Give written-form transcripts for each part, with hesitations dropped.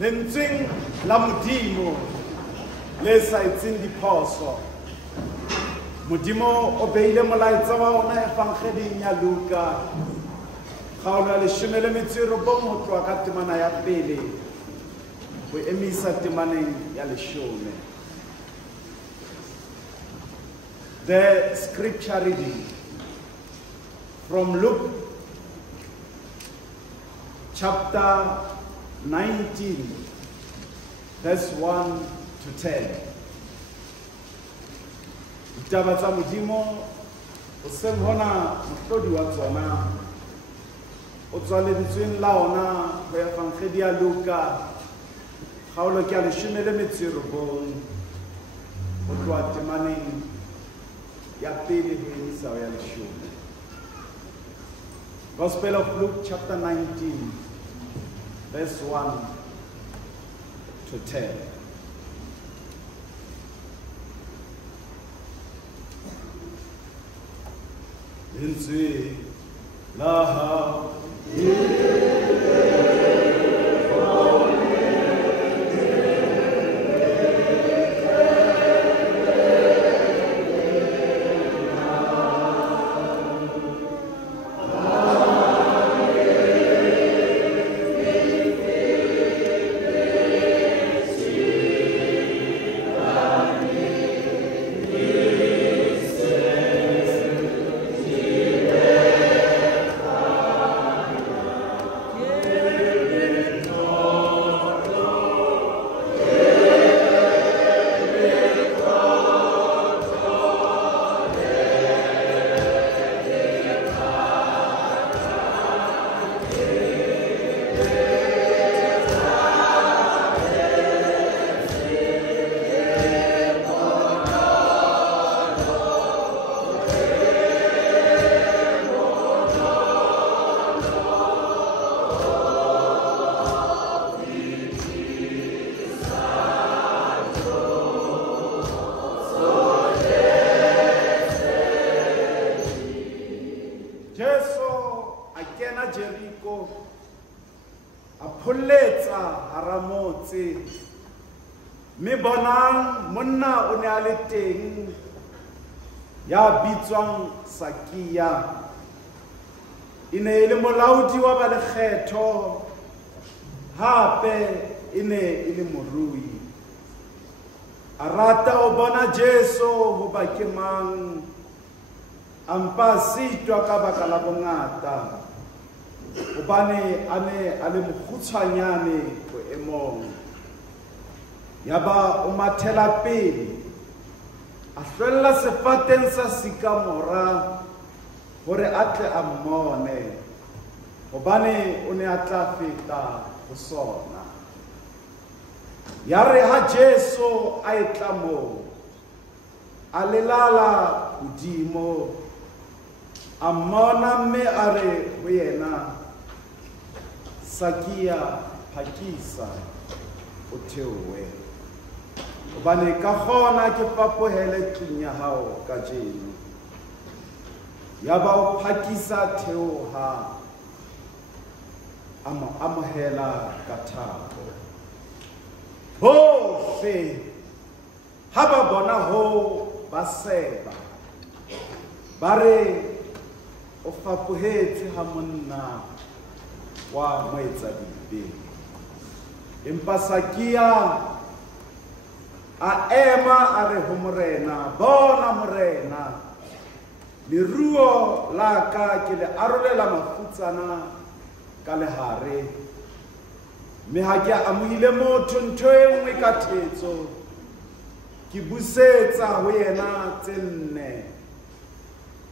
lentsweng la Modimo le sa etseng diphoso. Modimo o beile molaetsa wa ona Evangeleng ya Luka kgaolo ya 19 ho tloha ka temana ya pele ho emisa temaneng ya 10. The scripture reading from Luke chapter 19 verse 1 to 10. Ditaba tsa Modimo o seng hona mohlodi wa tsona o tswaleditsweng la ona ho Evangeli ya Luka kgaolo ke ya 19 ho tloha temaneng ya pele ho emisa ya 10. Gospel of Luke chapter 19 verse 1 to 10. Lentswe la hao Jericho a pholletsa haramotse me bonang monna o ne a le teng ya bitswang Sakia e ne e le molaodi wa ba lekgetho hape e ne e le morui a rata o bona Jesu ho ba ke mang ampa sitwa ka baka la bongata obane ane ale mokgutshwanyane ho emong yaba o mathela pele a hlwella sefateng sa sikamora hore a tle a mmone obane o ne a tla feta ho sona ya re ha Jesu a etla mo a lelala hodimo a mmona mme a re ho yena Sakia phakisa o theowe obane ka gona ke papohele tlung ya hao ka jeno yaba o phakisa theoha amohela ka thabo bohle ha ba bona ho ba seba ba re o fapohetse ha monna wa moetsa dibe empa Sakia a ema a re ho morena bona morena leruo la ka ke le arolela mafutsana ka lehare mme ha ke amohile motho ntho e nngwe ka thetso ke busetsa ho yena tse nne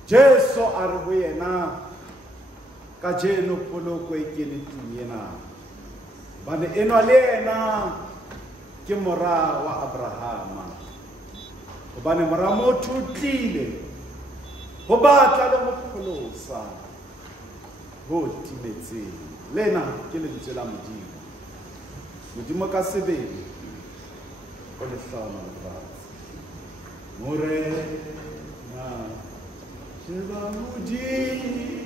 Jesu a re ho yena ka jeno poloko e ke le tlung ena bane enwa le ena ke mora wa Abrahama hobane mora motho o tlile ho batla le ho pholosa ho timetseng lena ke lentswe la Modimo Modimo ka sebele o le hlano lefatshe morena sheba Modimo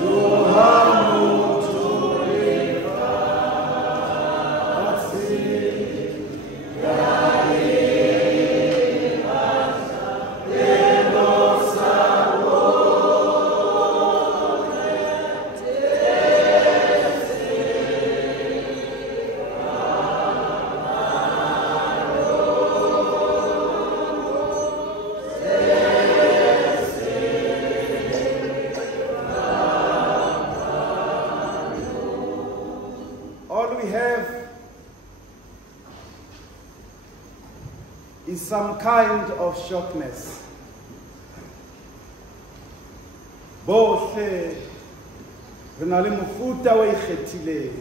to is some kind of shockness. Bohle re na le mofuta o ikgethileng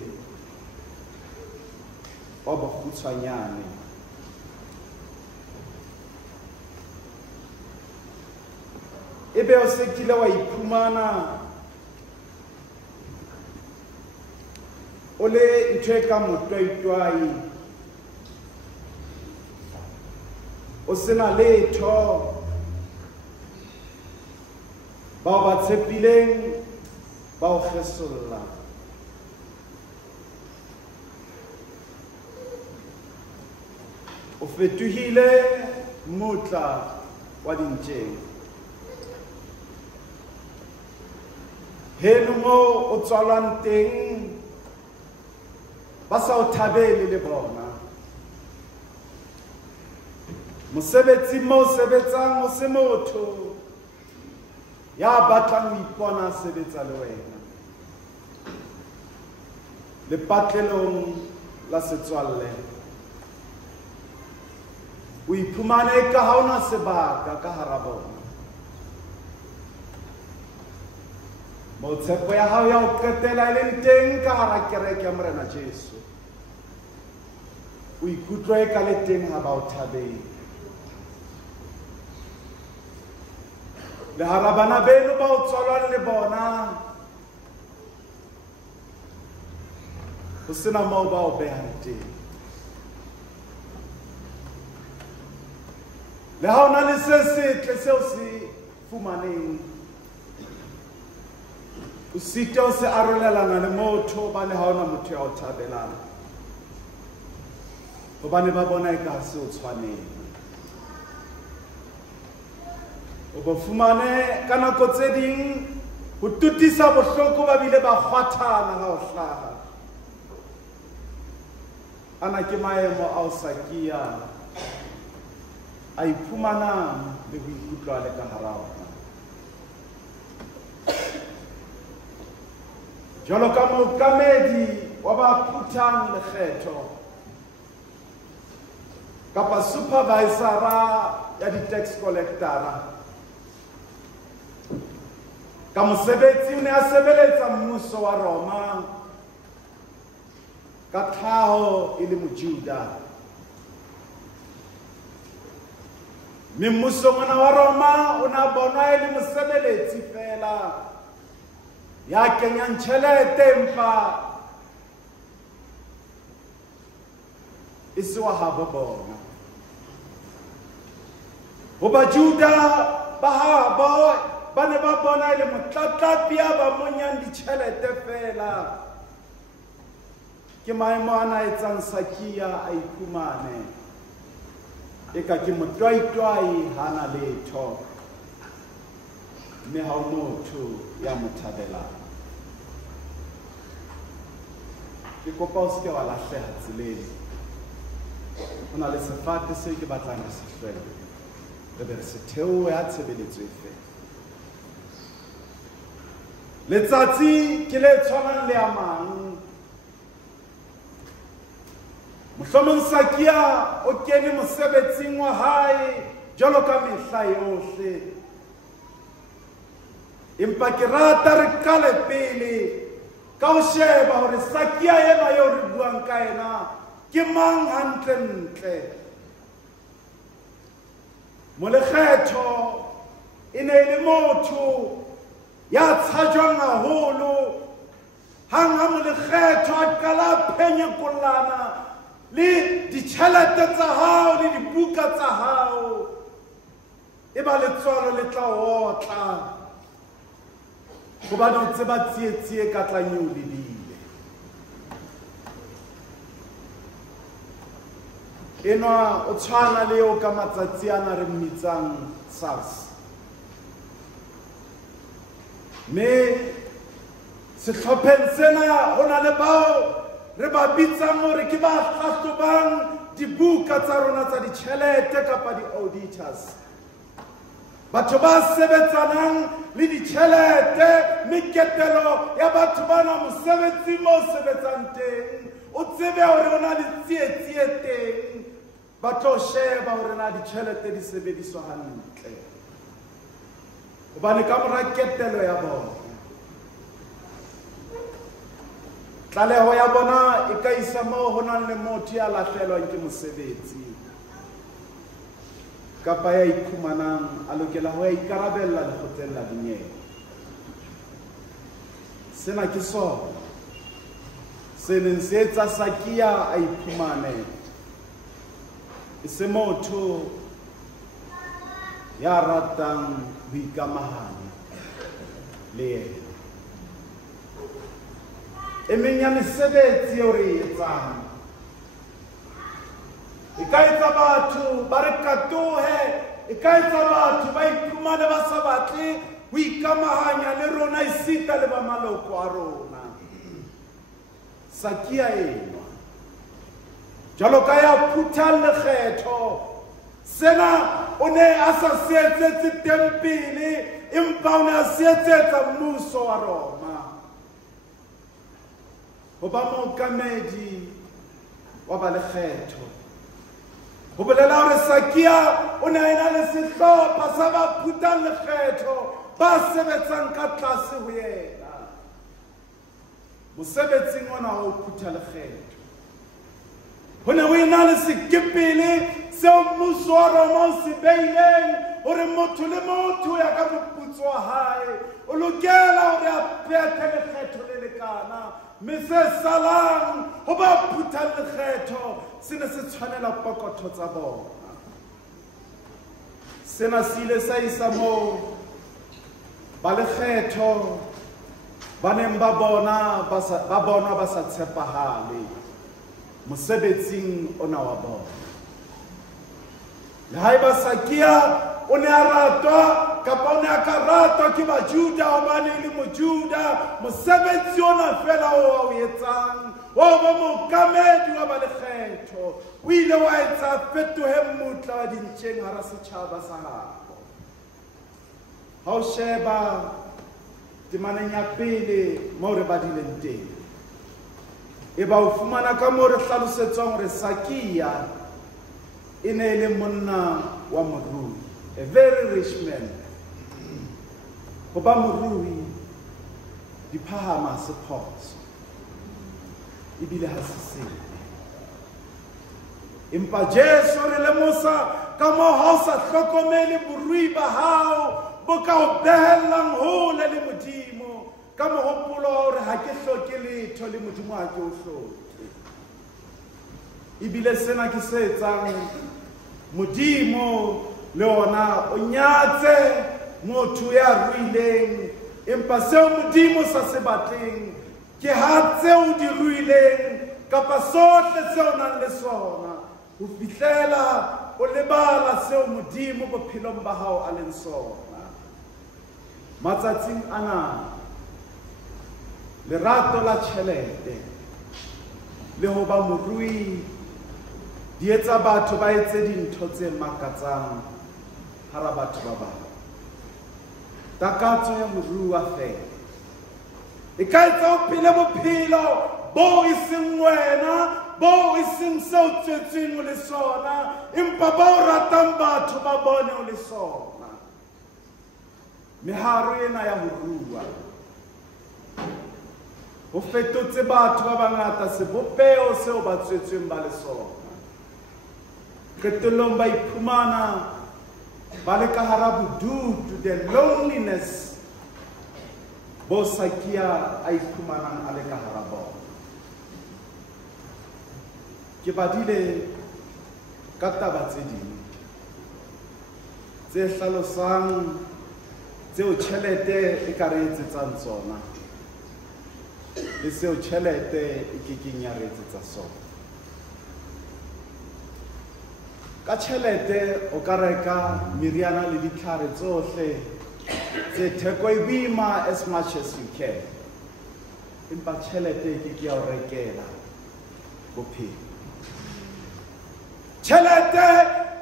wa bokgutshwanyane. Ebe o se kile wa iphumana o le ntho e ka motwaitwai, o sena letho, bao ba tshepileng ba o kgesolla. O fetohile motla wa dintjeng. Heno mo o tswalang teng ba sa o thabele le bona. Mosebetsi mo o sebetsang o se motho ya batlang ho ipona sebetsa le wena. Lepatlelong la setswalle o iphumane ka ha ona sebaka ka hara bona. Mo tshepo ya hao ya ho qetela e leng teng ka hara kereke ya Morena Jesu. O ikutlwa eka le teng ha ba o thabele. Le hara bana beno ba o tswalwang le bona, ho sena moo ba o behang teng. Le ha o na le se setle seo se fumaneng, o site o se arolelana le motho hobane ha ona motho ya o thabelang, hobane ba bona eka ha se o tshwaneng. O ba fumane ka nako tse ding ho tutisa bohloko ba bile ba kgwathana ha o hlaha. Ana ke maemo a o sa kia a iphumanang le ho ikutlwa le ka hara ona. Jwalo ka mookamedi wa ba phuthang lekgetho kapa supervisora ya di-tax collectora, ka mosebetsi o ne a sebeletsa mmuso wa Roma ka tlhaho e le Mojuda. Mme mmuso mona wa Roma o ne a bonwa e le mosebeletsi fela ya kenyang tjhelete empa e se wa habo bona. Ho Bajuda ba habo ba ne ba bona e le motlatlapi ya ba monyang ditjhelete fela. Ke maemo ana etsang Sakia a iphumane eka ke motwaitwai hana letho, mme ha o motho ya mo thabelang. Ke kopa o seke wa lahleha tseleng. Ho na le sefate seo ke batlang re se hlwele, re be re se theohe ha tshebeletso e fela. Letsatsi ke le tshwanang le a mang. Mohlomong Sakia o kene mosebetsing wa hae jwalo ka mehla yohle, empa ke rata re qale pele ka ho sheba hore Sakia ena eo re buang ka ena ke mang hantlentle. Molekgetho e ne e le motho ya tshajwang haholo. Hang ha molekgetho a qala phenyekolana le ditjhelete tsa hao le dibuka tsa hao, e ba letswalo le tla otla hobane o tseba tsietsi e ka tlang eo lebile. Enwa o tshwana le eo ka matsatsi ana re mmitsang SARS. Mme sehlopheng sena ho na le bao re ba bitsang hore ke ba hlahlobang dibuka tsa rona tsa ditjhelete kapa di-auditors. Batho ba sebetsanang le ditjhelete, meketelo ya batho bana mosebetsi mo sebetsang teng. O tsebe hore o na le tsietsi e teng ba tlo sheba hore na ditjhelete di sebediswa hantle hobane ka mora ketelo ya bona tlaleho ya bona e ka isa moo ho nang le motho ya lahlehelwang ke mosebetsi kapa ya iphumanang a lokela ho ya ikarabella lekgotleng la dinyewe. Sena ke sona se neng se etsa Zakia a iphumane e se motho ya ratang ho ikamahanya le yena. E meng ya mesebetsi eo re e etsang e ka etsa batho ba re katohe, e ka etsa batho ba iphumane ba sa batle ho ikamahanya le rona esita le ba maloko a rona. Zakia enwa jwalo ka ya phutha lekgetho, sena o ne a sa se etsetse tempele empa o ne a se etsetsa mmuso wa Roma ho ba mookamedi wa ba lekgetho. Ho bolela hore Zakia o ne a ena le sehlopha sa ba phuthang lekgetho ba sebetsang ka tlase ho yena mosebetsing ona ho phutha lekgetho. Ho ne ho ena le sekepele seo mmuso wa Roma o se beileng hore motho le motho ya ka moputso wa hae o lokela hore a phethe lekgetho le lekana, mme se salang ho ba phuthang lekgetho se ne se tshwanela pokotho tsa bona. Sena se ile sa isa moo ba lekgetho ba neng ba bona ba sa tshepahale mosebetsing ona wa bona. Le haeba Zakia o ne a ratwa kapa o ne a ka ratwa ke Bajuda hobane e le Mojuda, mosebetsi ona fela o etsang wa ba mookamedi wa ba lekgetho o ile wa etsa fetohe mmutla wa dintjeng hara setjhaba sa habo. Ha o sheba temaneng ya pele moo re badileng teng, e ba o fumana ka moo re hlalosetswang hore Zakia e ne e le monna wa morui, a very rich man. Ho ba morui di phahama se phoso ebile ha se sebe. Empa Jesu re lemosa ka moo ha o sa hlokomele borui ba hao bo ka o behellang hole le Modimo ka mohopolo wa hore ha ke hloke letho le Modimo ha ke o hloke. Ebile sena ke se etsang Modimo le ona o nyatse motho ya ruileng, empa seo Modimo sa se batleng ke ha tseo di ruileng kapa sohle tseo nang le sona ho fihlela o lebala seo Modimo bophelong ba hao a leng sona. Matsatsing ana lerato la tjhelete le ho ba morui di etsa batho ba etse dintho tse makatsang hara batho ba bang. Takatso ya morua fela e ka etsa o phele bophelo bo e seng wena, bo e seng seo tswetsweng o le sona, empa ba o ratang batho ba bone o le sona. Meharo ena ya ho rua ho fetotse batho ba bangata sebopeo seo ba tswetsweng ba le sona. Qetellong ba iphumana ba le ka hara bodutu, the loneliness bo Zakia a iphumanang a le ka hara bona. Ke badile ka taba tse ding tse hlalosang tseo tjhelete e ka re etsetsang tsona le seo tjhelete e kekeng ya re etsetsa sona. Ka tjhelete o ka reka meriana le ditlhare tsohle tse theko e boima as much as you can, empa tjhelete e keke ya o rekela bophelo. Tjhelete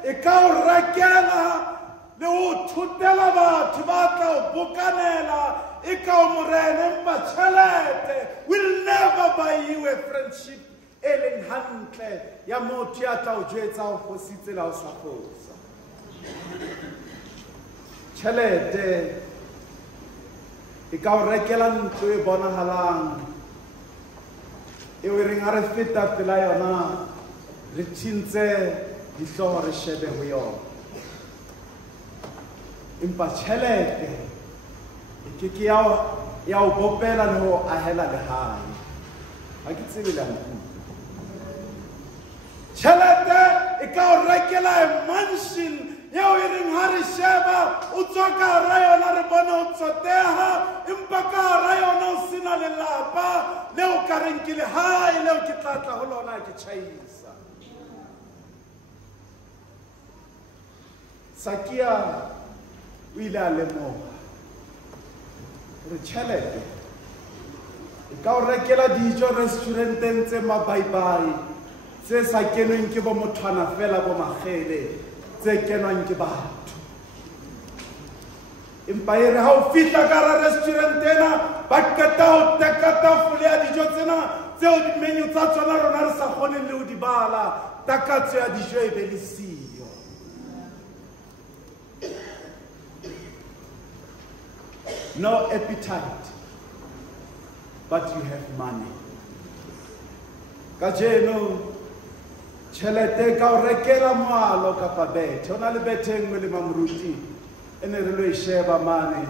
e ka o rekela le ho thutela batho ba tla o bokanela e ka o morena, empa tjhelete will never buy you a friendship e leng hantle ya motho ya tla o jwetsa o fositse la o sa fosa. Tjhelete e ka o rekela ntlo e bonahalang e o reng ha re feta pela yona re tshintse dihlooho re shebe ho yona. Empa tjhelete e ke ke ya o bopela le ho ahela lehae. Ha ke tsebe le nkutlwa. Tjhelete e ka o rekela a mansion yeo e reng ha re sheba o tswa ka hara yona re bona o tsoteha, empa ka hara yona o sena lelapa leo ka reng ke lehae leo ke tla tla ho lona ke tjhaisa. Sakia o ile a lemoha hore tjhelete e ka o rekela dijo restauranteng tse mabaibai tse sa kenweng ke bo mothwana fela bo makgele, tse kenwang ke batho. Empa e re ha o fihla ka hara restaurant ena ba qeta ho teka tafole ya dijo tsena tseo di-menu tsa tsona rona re sa kgoneng le ho di bala, takatso ya dijo e be le siyo. No appetite, but you have money. Kajeno tjhelete ka o rekela moalo kapa bethe. Ho na le bethe e nngwe le mamoruti e ne re lo e sheba mane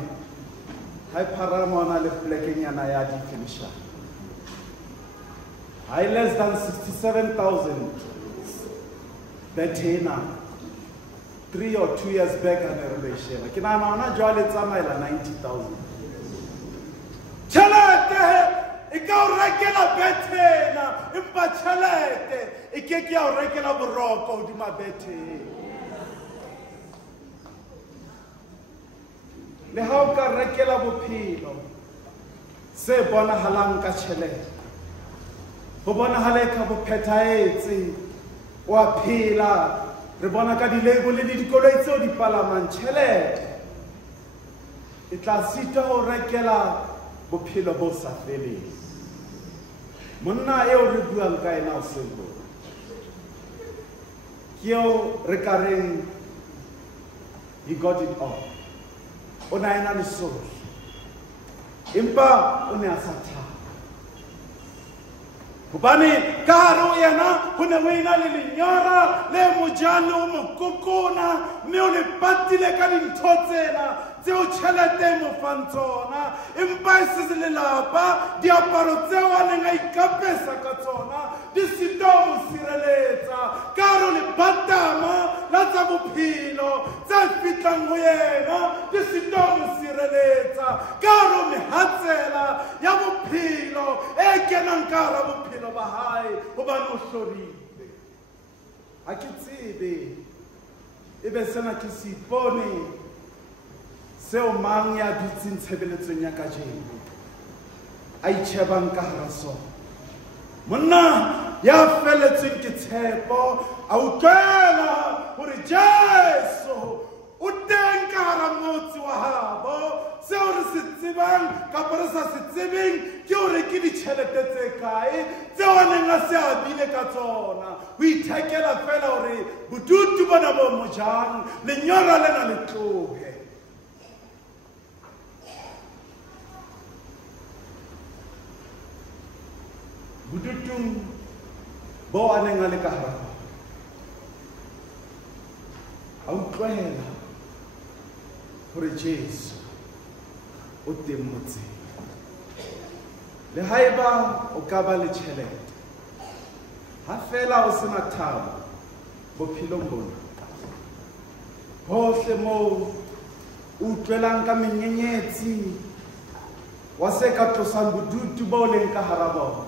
ha e pharama ho na le plekenyana ya di-finisher. Ha e less than 67,000 bethe ena 3 or 2 years back ha ne re lo e sheba. Ke nahana hona jwale e tsamaela 90,000. Tjhelete e ka o rekela bethena, empa tjhelete e ke ke ya o rekela boroko hodima bethe. Le ha o ka rekela bophelo se bonahalang ka tjhelete, ho bonahale ka bo phethahetse, wa phela, re bona ka di-label le dikoloi tseo di palamang. Tjhelete e tla sita ho rekela bophelo bo sa feleng. Monna eo re buang ka ena o sego ke eo re ka reng he got it all. O na ena le sohle, empa o ne a sa thaba hobane ka hare ho yena ho ne ho ena le lenyora le mojane o mokokona, mme o le patile ka dintho tsena tseo tjhelete e mo fang tsona, empa e se lelapa diaparo tseo a neng a ikapesa ka tsona di sito mo sireletsa ka hare le batama la tsa bophelo tse fitlang ho yena di sito mo sireletsa ka hare mehatsela ya bophelo e kenang ka hara bophelo ba hae hobane o hlorile. Ha ke tsebe ebe sena ke se ipone seo mang ya dutseng tshebeletsong ya kajeno a itjhebang ka hara sona. Monna ya feletsweng ke tshepo a utlwela hore Jesu o teng ka hara motse wa habo. Seo re se tsebang kapa re sa se tsebeng ke hore ke ditjhelete tse kae tseo a neng a se abile ka tsona, ho ithekela fela hore bodutu bona bo mo jang, lenyora lena le tlohe. Budutong bo a neng a le ka hara a utlwela hore Jesu o teng motseng. Le haeba o ka ba le tjhelete, ha fela o sena thabo bophelong bona, hohle moo o utlwelang ka menyenyetsi wa se ka tlosang bodutu bo leng ka hara bona,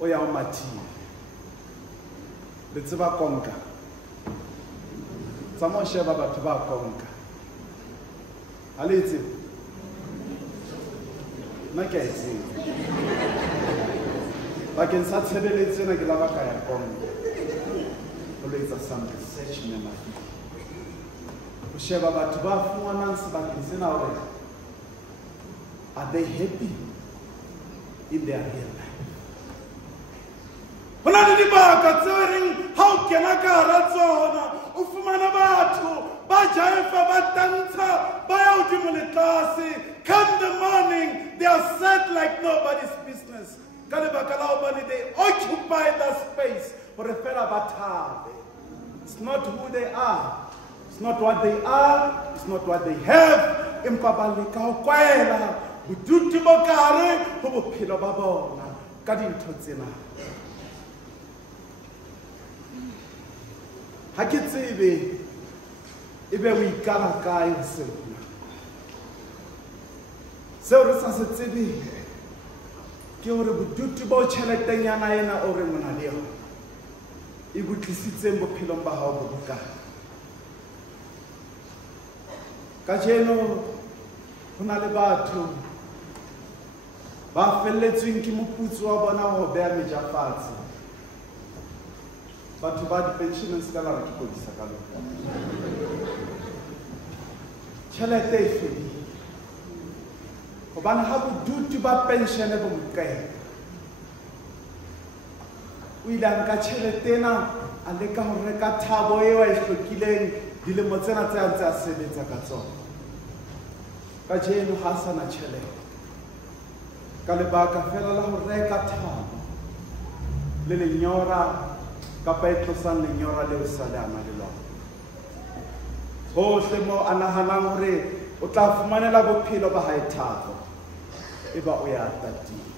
o ya o mathile. Le tseba konka, tsa mo sheba batho ba konka, ha le tsebe nna ke a e tseba bakeng sa tshebeletso ena ke la ba ka ya konka ho lo etsa some research memory, ho sheba batho ba fumanang sebakeng sena hore are they happy in their real life. dibaka tseo reng ha o kena ka hara tsona o fumana batho ba jaifa ba tantsha ba ya hodimo le tlase. Come the morning, they are set like nobody's business. Ka lebaka la hobane they occupy that space hore fela ba thabe. It's not who they are. It's not what they are. It's not what they have. Empa ba leka ho kwaela bodutu bo kare ho bophelo ba bona ka dintho tsena. Ha ke tsebe ebe o ikala kae ho sena. Seo re sa se tsebe ke hore bodutu bo tjheletenyana ena o re mona le yona e go tlisitseng bophelong ba hao bo bokae. Ka jeno ho na le batho ba felletsweng ke moputso wa bona ho beha meja fatshe. Batho ba di-pension se ka la re ke kodisa ka lona. Tjhelete e fedile hobane ha bodutu ba pension bo mokae. O ile a nka tjhelete ena a leka ho reka thabo eo a e hlokileng dilemo tsena tse a ntse a sebetsa ka tsona. Ka jeno ha a sa na tjhelete ka lebaka fela la ho reka thabo le lenyora kapa e tlosang lenyora leo sa le ana le lona. Hohle mo a nahanang hore o tla fumanela bophelo ba hae thabo eba o ya tatile.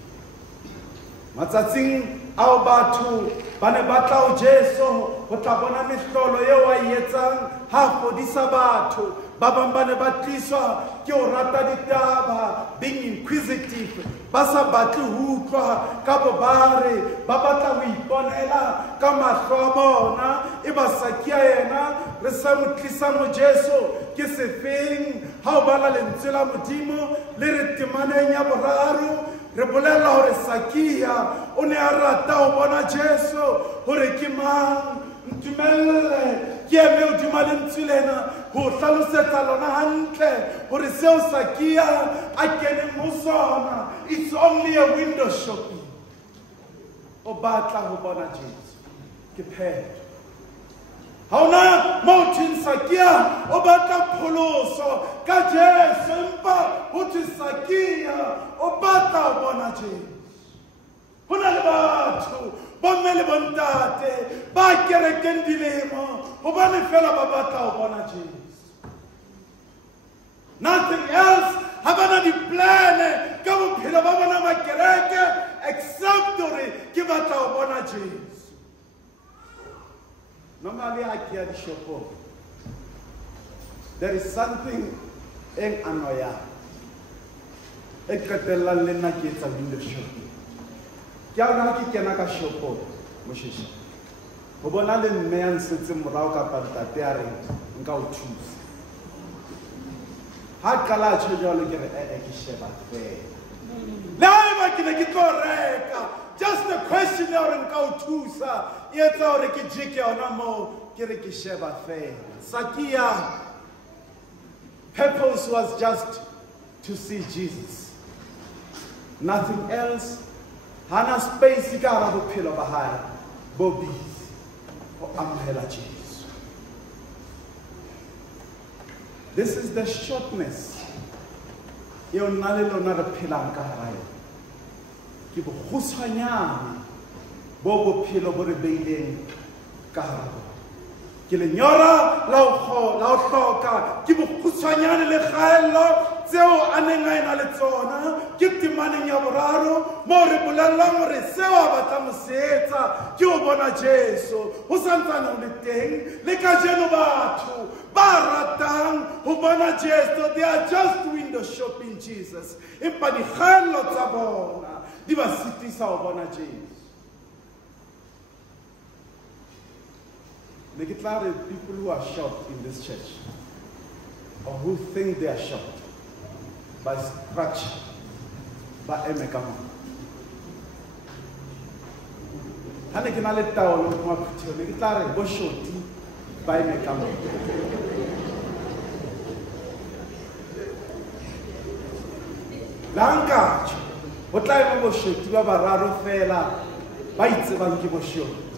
Matsatsing ao batho ba ne ba tla ho Jesu ho tla bona mehlolo eo a e etsang ha fodisa batho. Ba bang ba ne ba tliswa ke ho rata ditaba, being inquisitive, ba sa batle ho utlwa ka bobare, ba batla ho iponela ka mahlo a bona. E ba sakia yena re sa mo tlisa mo Jesu ke sefeng ha o bala lentswe la Modimo le re temaneng ya boraro. Re bolela hore Sakia o ne a rata ho bona Jesu hore ke mang. Ntumelle ke eme hodima lentswe lena ho hlalosetsa lona hantle hore seo Sakia a keneng ho sona it's only a window shopping. O batla ho bona Jesu ke phetho. Ha ona mo thweng Sakia o batla pholoso ka Jesu, empa ho thwe Sakia o batla ho bona Jesu. Ho na le batho bomme le bontate ba kerekeng dilemo hobane fela ba batla ho bona Jesu. Nothing else. Ha bana diplane ka bophelo ba bona ba kereke except hore ke batla ho bona Jesu. Normally I hear the shopo. There is something en anoya. E qetellang le nna ke etsa window shopping. Ke a ha ke kena ka shopo moshisha. Ho bona le mme ya nsetse morao ka pantate a re nka o thusa. Ha qala a tshwejalo ke re ke sheba fe. Le ha ke ne ke tlo reka. Just the question ya hore nka o thusa. E etsa hore ke jike ona mo ke re ke sheba fe. Sakia purpose was just to see Jesus. Nothing else. Hana space ka hara bophelo ba hae bo busy ho amohela Jesu. This is the shortness eo nna le lona re phelang ka hara yona. Ke bokgutshwanyane bo bophelo bo re beileng ka hara bona. Ke lenyora la ho hloka ke bokgutshwanyane le kgaello tseo a neng a ena le tsona. Ke temaneng ya boraro mo re bolelang hore seo a batla mo se etsa ke ho bona Jesu. Ho santsane ho le teng le kajeno batho ba ratang ho bona Jesu. They are just window shopping Jesus. Empa dikgaello tsa bona di ba sitisa ho bona Jesu. People who are shocked in this church or who think they are shocked by scratch by Emekama. Hane ke na le taolo mo phutho le ke tla re bo shoti by Emekama. Langa o tla e bo shoti ba bararo fela ba itsebang ke bo shoti.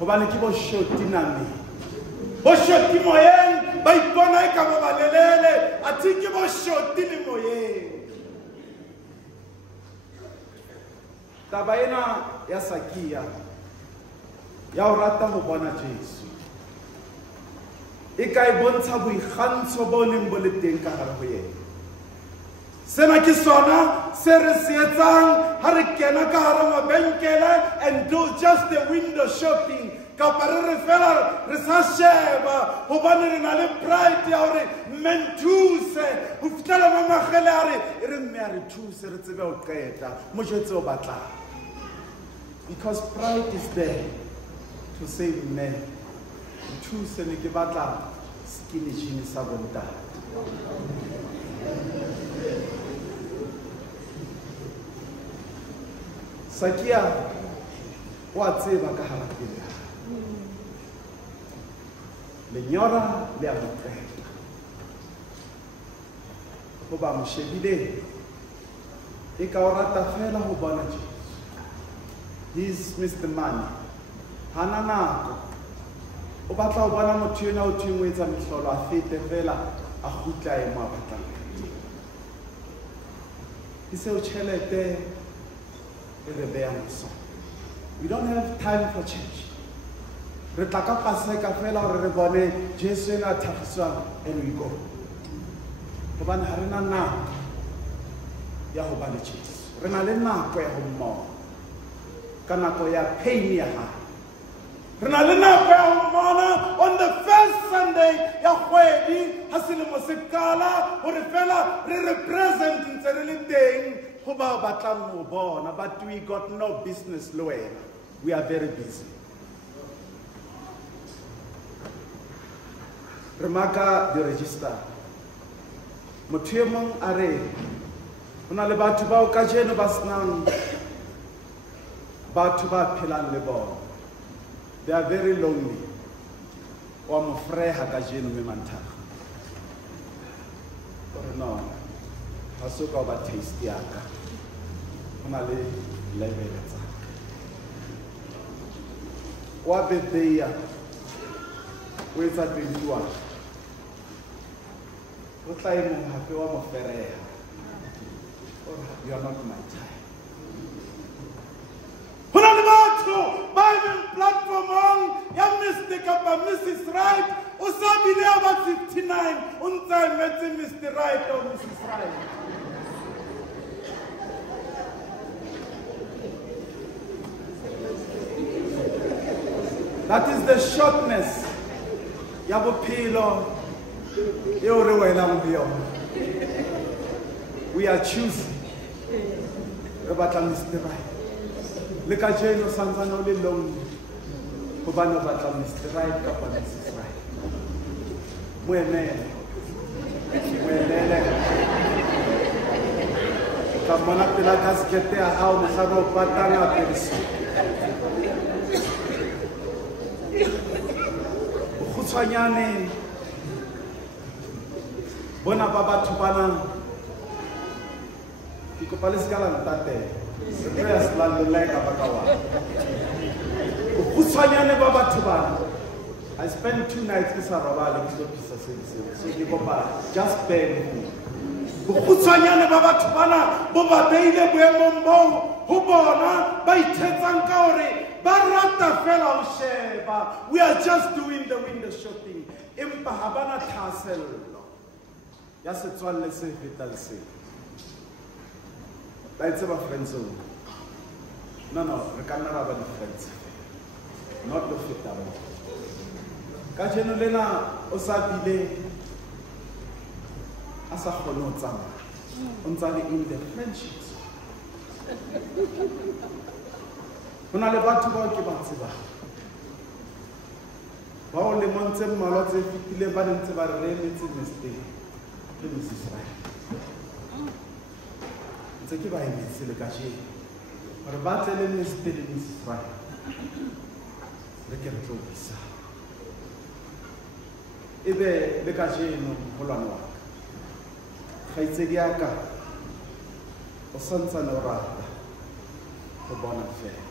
Hobane ke bo shoti name. Bo shoti moyeng ba ipona eka ba balelele ati ke bo shoti le moyeng. Taba ena ya Sakia ya o rata ho bona Jesu e ka e bontsha boikgantsho bo neng bo le teng ka hare ho yena. Sena ke sona se re se etsang ha re kena ka hara mabenkele and do just the window shopping kapa re fela re sa sheba hobane re na le pride ya hore mentuse ho fitela mamagele a re mme a re thuse re tsebe ho qeta mo jwetse o batlang. Because pride is there to say me thuse ne ke batla skinny jeans sa bontate. Sakia wa tseba ka hara pele lenyora le a moqeta go ba mo shebile e ka o rata fela ho bona Jesu. He's Mr. Money. Hana nako o batla ho bona motho ena o thweng o etsa mehlolo a fete fela a khutla e mo a batlang. Ise o tšhelete e re beya moso. We don't have time for church. Re tla ka paseka fela hore re bone Jesu ena a thagiswa and we go. Hobane ha re na nako ya ho ba le Jesu. Re na le nako ya ho mmona ka nako ya pain ya hae. Re na le nako ya ho mmona on the first Sunday ya kgwedi ha selemo se qala hore fela re represent ntse re le teng go ba batlang ho bona, but we got no business le wena. We are very busy. Remaka the register. Motho e mong a re ho na le batho ba o ka jeno ba senang batho ba phelang le bona. They are very lonely. Wa mo freha ka jeno me mantaga. Or no. Ha so ka ba taste ya ka. Ho na le level tsa. Wa bebeya. O etsa 21. O tla e mong hape wa mo fereha. Or you are not my type. Bible platform ya Mr. Kapa Mrs. Right o sa bile about 59 unta metse Mr. Right or Mrs. Right. That is the shortness ya bophelo eo re welang ho yona. We are choosing re batla Mr. Right. Le ka jeno santsana o le lonely go bana o batla Mr. Right kapa Mrs. Right. Moemele ka mona pela kaskete ya hao mohlaro o patanga perso go tshwanyane bona ba batho bana di kopa le sekala ntate. Prayers land the leg of a kawa. I spent 2 nights in Sarawak. So you go back. Just bear with me. Kutsanyane baba tubana boba beile bwemombo hubona baithetsa kaore barata fela usheba. We are just doing the window shopping. Empa habana thasello. Ya setswalle se fetang se. That's our friends. No, we cannot have any friends. Not the fit that one. Kajeno lena osabile asa khono tsama. Ontsale in the friendships. Hona le batho ba ke ba tseba. Ba o le montse mmalwa tse fitile ba ntse ba re metse mistake. Le Mrs. Right. Ke ba emetsi le ka je gore ba tle le Mr. le Mrs. Right re ke re tlo bisa ebe le ka jeno molwana wa ka ga itsedi ya ka o santsane o rata go bona fela.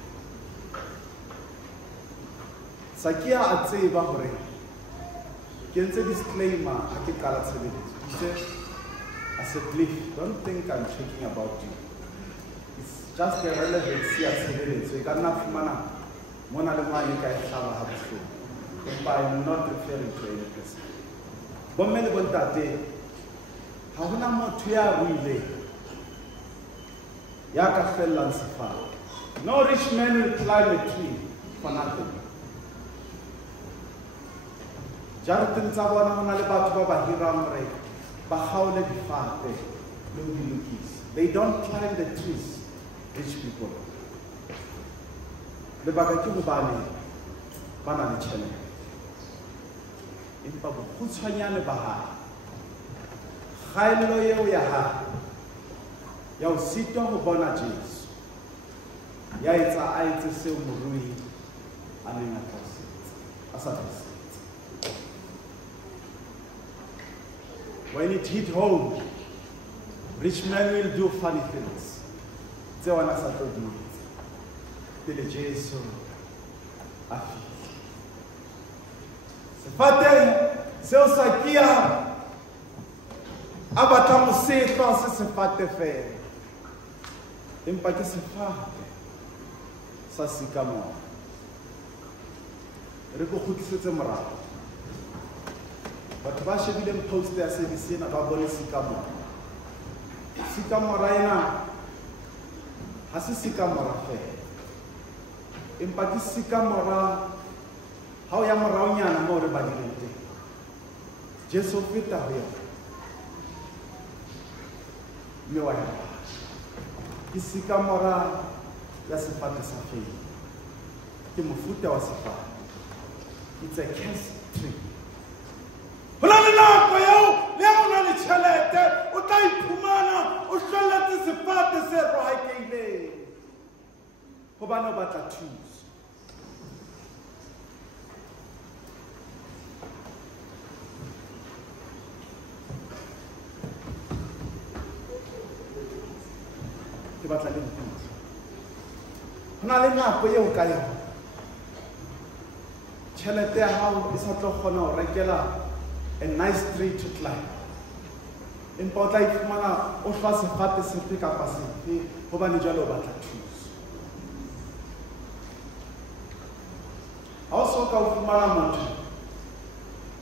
Sakia a tseba hore ke ntse disclaimer a ke qala tshebeletso. I said, please, don't think I'm talking about you. It's just a relevancy of tshebeletso. E ka nna fumana mona le mane ka e hlaba ha bohloko. But I'm not referring to any person. Bomme le bontate ha hona motho ya ruile ya ka fellang sefate. No rich man will climb a tree for nothing. Jareteng tsa bona hona le batho ba ba hirang hore ba kgaole difate le ho di lokisa. They don't climb the trees, rich people. Lebaka ke hobane ba na le tjhelete. Empa bokgutshwanyane ba hae kgaello eo ya hae ya ho sitwa ho bona Jesu ya etsa a etse seo morui a neng a sa se. When it hit home, rich men will do funny things. Tse wana sa tlo di etsa pele Jesu a fihla. Sefate seo Sakia a batla mo setlo se sefate fela. Empa ke sefate sa Sycamore. Re go khutlisetse morao. Batho ba shebile post ya service ena ba bone Sycamore. Sycamore ena ha se Sycamore fela. Empa ke Sycamore ha o ya moraonyana mo re ba dileng teng. Jesu feta ho ya. Me wa ya. Ke Sycamore ya sefate sa fela. Ke mofuta wa sefate. It's a cursed tree. Hona le nako eo le ha ona le tjhelete o tla iphumana o hloletse sefate se rohakeileng. Hobane o batla thuso. Ke batla le ntse. Hona le nako eo ka yona. Tjhelete ya hao e sa tlo kgona ho rekela a nice tree to climb. Empa o tla iphumana o hla sefate sefe kapa sefe hobane jwale o batla thuso. Ha o soka o fumana motho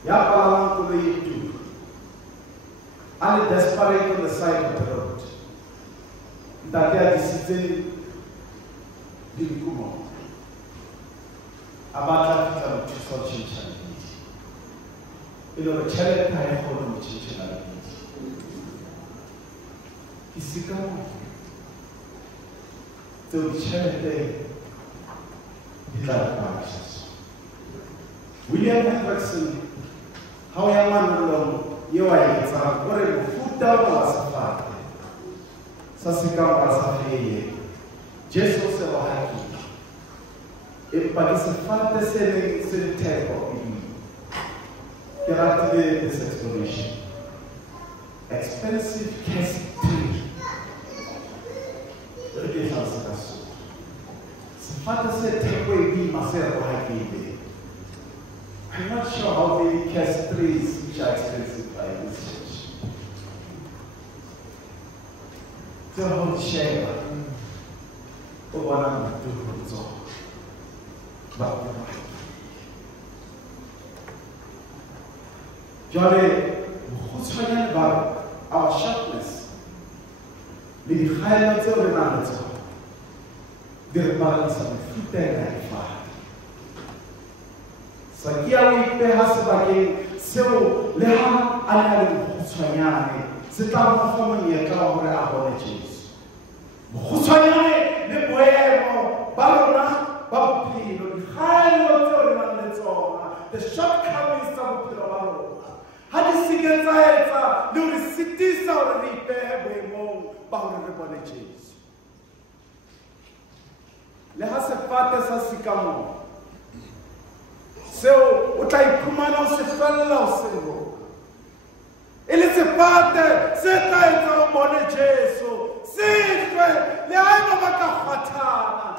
ya palalang koloi e turu a le desperate on the side of the road. Ntate a disitse dilikumo a batla fihla ho thusa ho tjhentjha lebidi. E le hore tjhelete ha e kgone ho tjhentjhela lebidi. Ke Sycamore tseo ditjhelete di tla re phahamisa. William Hendrickson ha o ya manollong eo a e etsang o re mofuta wa sefate sa Sycamore sa feye Jesu se wa hakile. Empa ke sefate se leng se theko pele. Ke ratile this explanation. Expensive case tree. Re ke hlalosa ka so. Sefate se theko e boima se rohakile. I'm not sure how many case trees which are expensive by this church. So how to share o bona motho ho tsona. Jwale bokgutshwanyane ba our sharpness le dikgaello tseo re nang le tsona di re palamisa mefuta e ka difate. Sakia o ipeha sebakeng seo le ha a ne a le bokgutshwanyane se tla mo fa monyetla wa hore a bone Jesu. Bokgutshwanyane le boemo ba rona ba bophelo, dikgaello tseo re nang le tsona, the shortcomings tsa bophelo ba rona, ha di seke tsa etsa le hore sitisa hore re ipehe boemong ba hore re bone Jesu. Le ha sefate sa Sycamore seo o tla iphumana o se fella o se bona. E le sefate se tla etsa o bone Jesu. Se hlwe le haeba ba ka kgwathana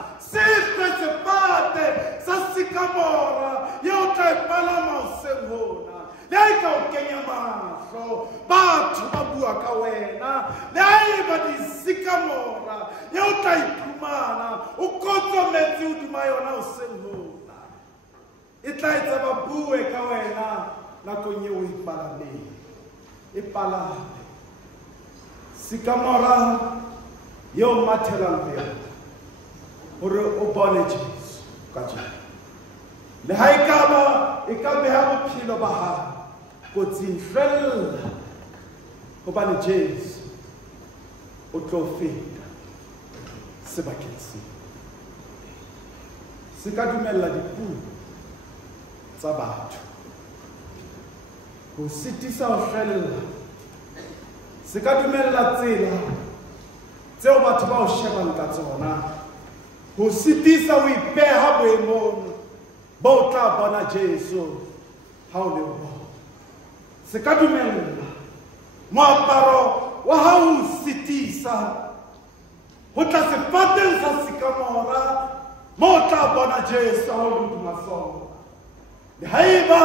sikamora yeo tla ipalama hoseng hona le ha e ka o kenya mahlo batho ba bua ka wena le ha e ba disikamora yeo tla iphumana o kotsometse hodima yona hoseng hona e tla etsa ba bue ka wena nakong eo o ipalameng e palame sikamora yeo mathelang ho yona hore o bone Jesu ka jeno le ha e ka beha bophelo ba hao kotsing fella hobane Jesu o tlo feta sebakeng se se ka dumella dipuo tsa batho ho sitisa ho fella se ka dumella tsela tseo batho ba o shebang ka tsona ho sitisa ho ipeha boemong bo o tla bona Jesu ha o le bona se ka dumella moaparo wa ha o sitisa ho tla sefateng sa sikamora mo o tla bona Jesu ha o le hodima sona le haeba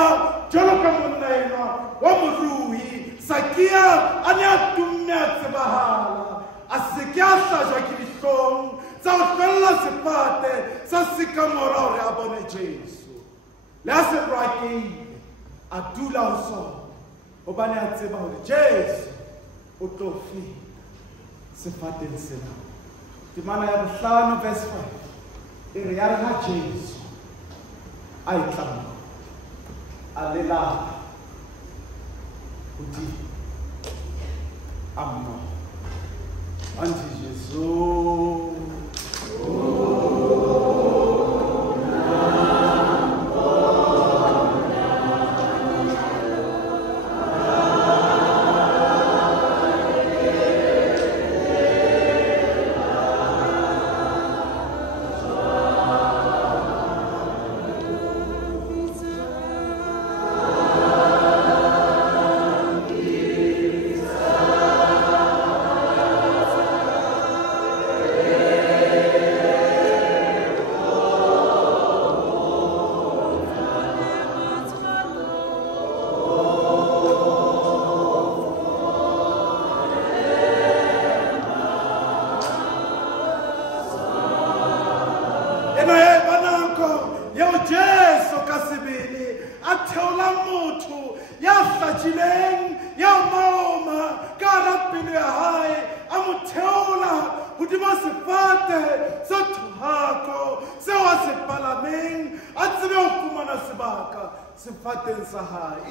jwalo ka monna enwa wa morui Sakia a ne a tumme a tsebahala a se ke a hlajwa ke dihlong tsa ho fella sefate sa sikamora hore a bone Jesu le a se rwakeile a dula ho sona hobane a tseba hore Jesu o tlo feta sefateng sena temana ya 5 verse 5 e re ya re ha Jesu a itlama a lela hodimo a mmoho anti Jesu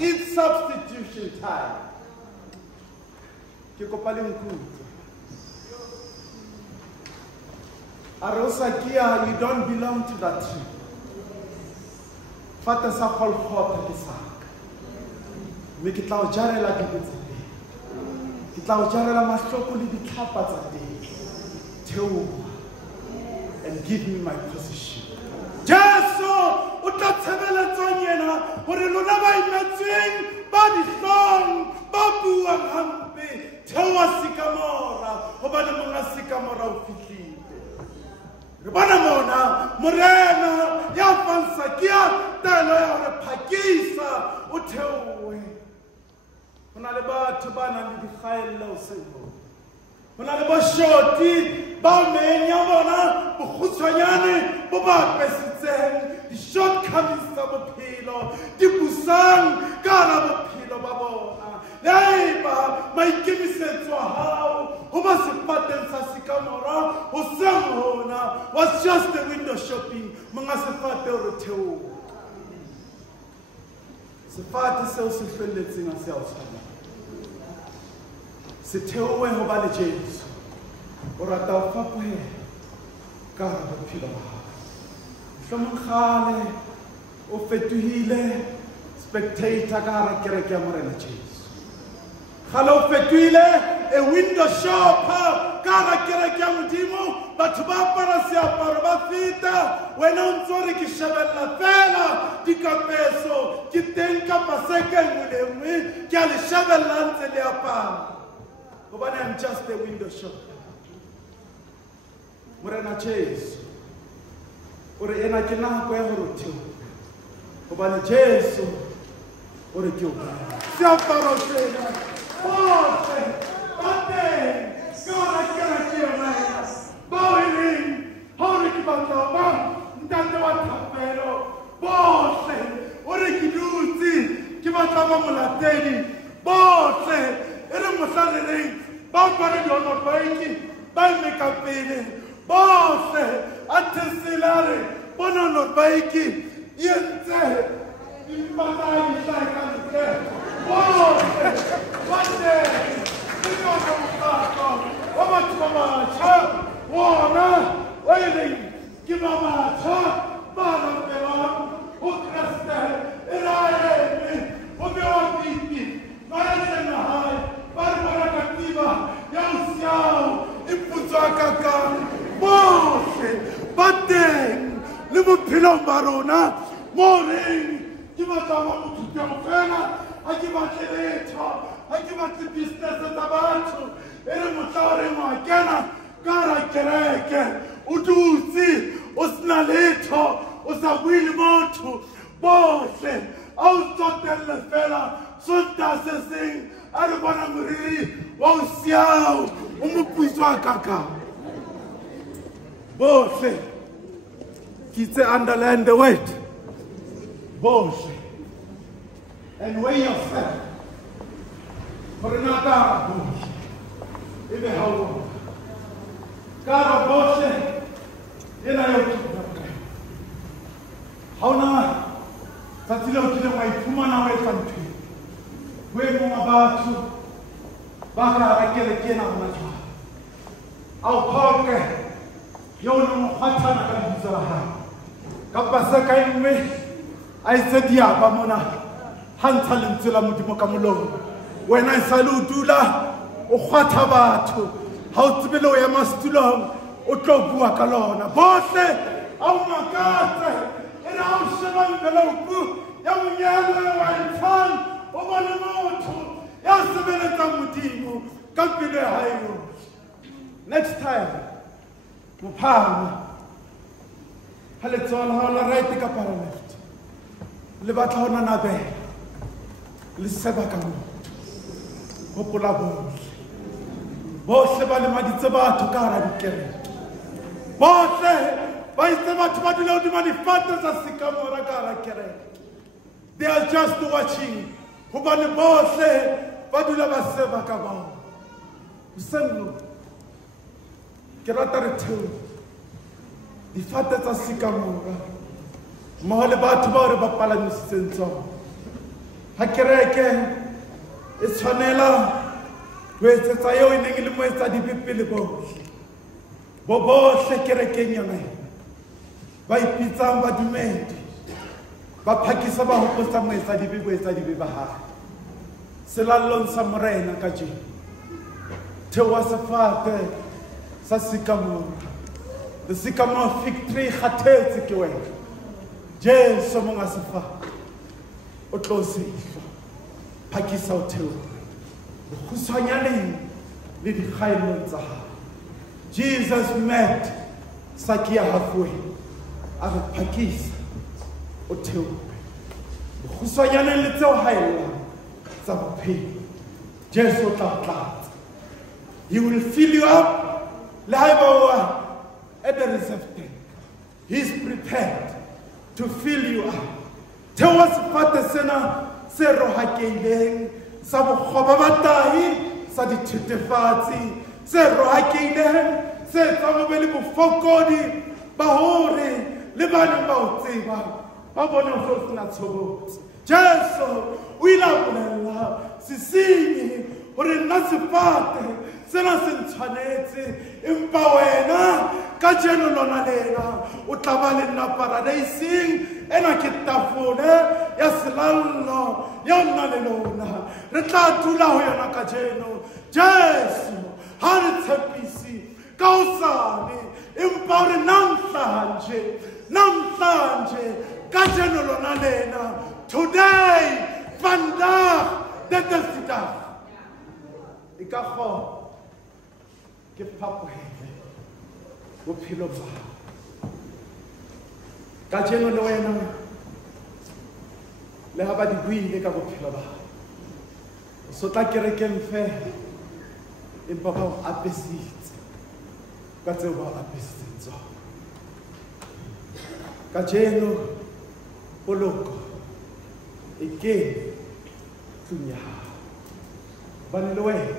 It's substitution time. Ke kopa le nkutlo. Arosakia, you don't belong to that tree. Fata sa kholkhota ke saka. Me ke tla o jarela ke botsebe. Ke tla o jarela mahloko le ditlhapa tsa teng. Theoha and give me my position. Jesu o tla tshebeletsong yena hore lona ba imetsweng ba dihlong ba buang hampe theoha sikamora hobane monga sikamora o fihlile re bona mona morena ya fansa ke ya taelo ya hore phakisa o theohe ho na le batho ba nang le dikgaello seo ho na le bashoti ba menya bona bokgutshwanyane bo ba pesitseng di-shortcomings tsa bophelo di busang ka hara bophelo ba bona le haeba maikemisetso a hao ho ba sefateng sa sikamora hoseng hona was just the window shopping monga sefate o re theoha sefate seo se hlwelletseng a se a o tshwana se theohe ho ba le Jesu o rata ho fapohela ka hara bophelo ba hao mohlomong kgale o fetohile spectator ka hara kereke ya morena Jesu kgale o fetohile a window shopper ka hara kereke ya modimo batho ba apara seaparo ba feta wena o ntse o re ke shebella fela dikapeso ke teng kapa se ka nngwe le nngwe ke a le shebella ntse le apara hobane I'm just a window shopper morena Jesu ore ena ke nako ya hore o theohe gobane Jesu o re ke o seaparo sena bohle ba teng ka hara kereke yona bao e leng ha o re ke batla ba ntate wa thapelo bohle o re ke dutse ke batla ba molatedi bohle e re mohlaleleng ba utlwane dionobaiki ba emeka pele bohle a theselare bona nobaiki e entse dipatai ka ntle bohle ba teng ke bona mokgatlo wa batho ba batjha wona o e leng ke ba batjha ba lampelang ho Kreste e ra eme ho bewa pipi ba rena hai ba re bona kativa ya usiao e putswa kakang bohle ba teng le bophelo ba rona mo reng ke batla ba motho ke mo fela ha ke batle letho ha ke batle business tsa batho e re motlare mo kena ka ra kereke o dutse o sna letho o sa bue le motho bohle a o tsotelle fela sonta se seng a re bona moriri wa o siao o mo puiswa kakang bohle kitse underline the word bohle and weigh yourself for another bohle ebe ha o kara bohle ena yo ha ona tsatsi leo ke le wa iphumana wa etsa ntho we mo batho ba ka ra kereke na hona jwa au khoke yo no mo khatsana ka ditsa ha ka pasa ka imwe a itse diapa mona hantsha lentswe la modimo ka molomo wena sa le dula o kgwatha batho ha o tsebele o ya mastulong o tlo bua ka lona bohle au makatse ena o sheba mbeloku ya monyalo wa intsan o bona motho ya sebeletsa modimo ka pele hayo next time mophama ha le tsona ha la right ka para left le batla hona na be le seba ka mo hopola bohle ba le maditse batho ka hara dikereke bohle ba itse batho ba dula hodima difate tsa sekamora ka hara kereke they are just watching hobane bohle ba dula ba seba ka bao usenlo ke rata re theo difate tsa sekamora mmoho le batho bao re ba palamisitseng tsona ha kereke e tshwanela ho etsetsa eo e neng e le moetsa dipepele bohle kerekeng yona ba ipitsang badumedi ba phakisa ba hopotsa moetsa dibe ba hae selallong sa morena ka jeno theowa sefate sa sekamora le sekamora fig tree kgathetse ke wena Jesu monga sefate o tlo sehla phakisa o theowa khuswanyaneng le dikgaelong tsa hae Jesus met Sakia halfway a re phakisa o theowe khuswanyaneng le tseo haellang tsa bophelo Jesu o tla tlatsa he will fill you up le haeba o at the reserve tank he is prepared to fill you up theowa sefate sena se rohakeileng sa bokgoba ba tahi sa dithethefatsi se rohakeileng se tsa go be le bofokodi ba hore le bana ba o tseba ba bona go sena tshobotsi Jesu o ile a bolela sisinyi hore nna sefate sena se ntshwanetse empa wena ka jeno lona lena o tla ba le nna paradieseng ena ke tafole ya selallo ya nna le lona re tla dula ho yona ka jeno Jesu ha re tshepisi ka hosane empa hore namhlanje ka jeno lona lena today vandag dit is die dag ik ga gewoon ke phapohele bophelo ba ka jeno le wena le ha ba di buile ka bophelo ba hao. O so tla kerekeng fela empa ba o apesitse ka tseo ba o apesitseng tsona. Kajeno poloko e kene tlung ya hao hobane le wena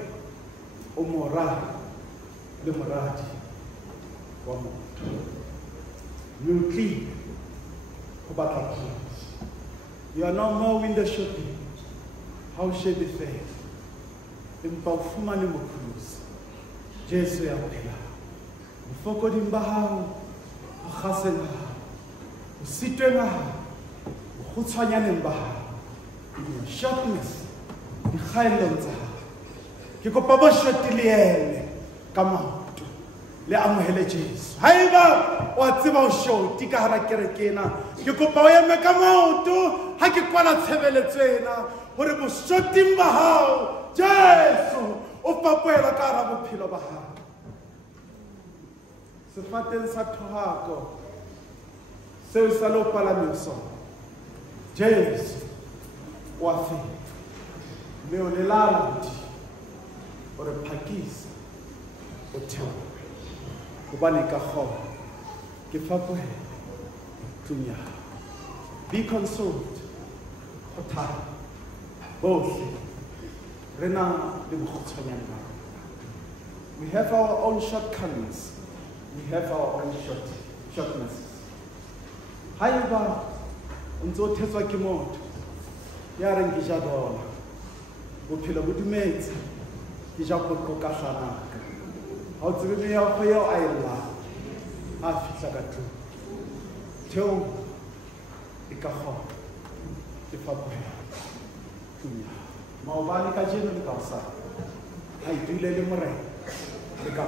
o mora le moradi wa motho. You clean ho batla thuso. You are no more window shopping. How shall be fair? Empa o fumane mokhusi Jesu ya phela. Bofokoding ba hao, ho kgaseng ha hao, ho sitweng ha hao, ho kgutshwanyaneng ba hao, in shortness, dikgaellong tsa hao. Ke kopa bo shotile ka maoto le amohele Jesu. Haeba wa tseba o shoti ka hara kereke ena, ke kopa o eme ka maoto ha ke kwala tshebeletso ena hore boshoting ba hao Jesu o papoela ka hara bophelo ba hao. Sefateng sa thohako seo sa lo palameng sona Jesu wa feta mme o lelala hodimo o re phakisa o theohe hobane ka kgona ke fapohela tlung ya hao. Be consoled kgothale bohle re na le bokgutshwanyane ba rona. We have our own shortcomings. We have our own shortnesses. Haeba o ntse o thetswa ke motho ya reng ke ja bona bophelo bo dumetse ke ja kgotlo ka hlanaka ha o tsebe meokgo eo a e llang a fihla ka tlung theo e ka kgona e fapohela tlung ya hao maobane ka jeno le ka hosane ha e duile le morena le ka